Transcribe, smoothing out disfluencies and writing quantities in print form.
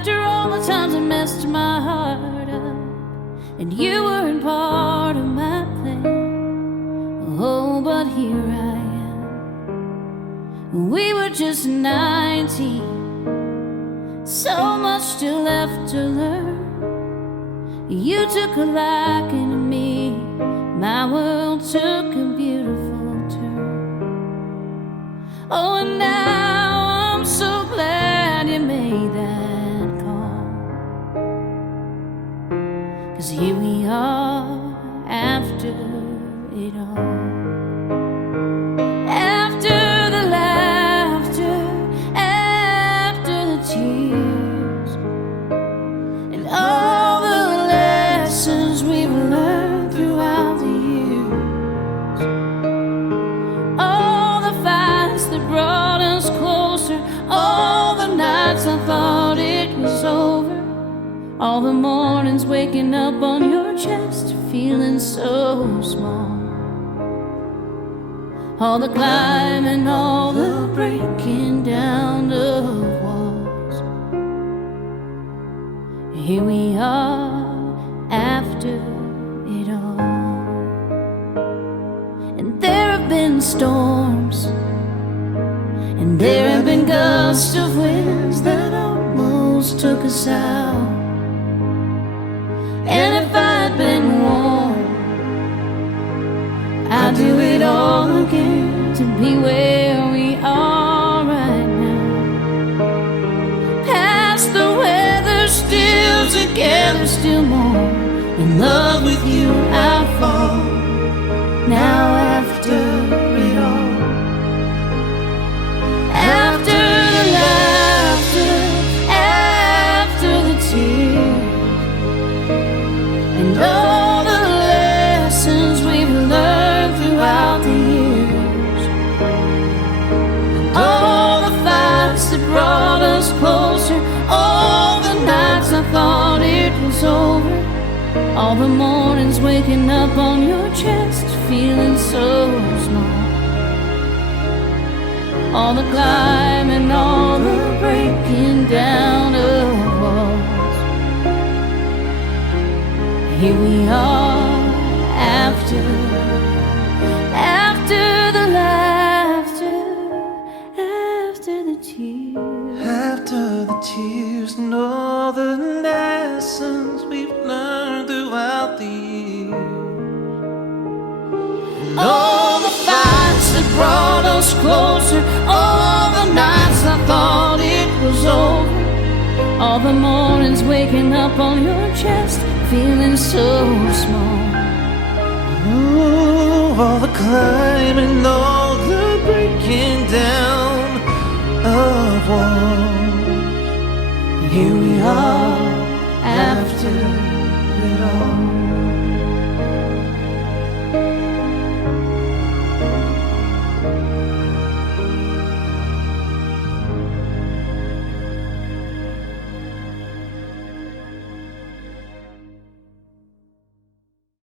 After all the times I messed my heart up and you weren't part of my plan. Oh, but here I am. We were just 19, so much still left to learn. You took a liking to me, my world took a beautiful turn. Oh, and now I'm so glad you made that call, 'cause here we are after it all. After the laughter, after the tears, and all the lessons we've learned throughout the years, all the fights that brought us closer, all the nights I thought it was over, all the mornings waking up on your chest feeling so small, all the climbing, all the breaking down of walls. Here we are after it all. And there have been storms, and there have been gusts of winds that almost took us out. And if I'd been warned, I'd do it all again to be where we are right now. Past the weather, still together, still more in love with you I fall. Now after it all, after the laughter, after the tears, and all the lessons we've learned throughout the years, and all the fights that brought us closer, all the nights I thought it was over, all the mornings waking up on your chest feeling so small, all the climbing, all the breaking down of walls. Here we are after the laughter, after the tears, after the tears, and all the lessons we've learned throughout the years, and all the fights that brought us closer, all the nights I thought it was over, all the mornings waking up on your chest feeling so small. oh, all the climbing, all the breaking down of walls. Here we are after it all.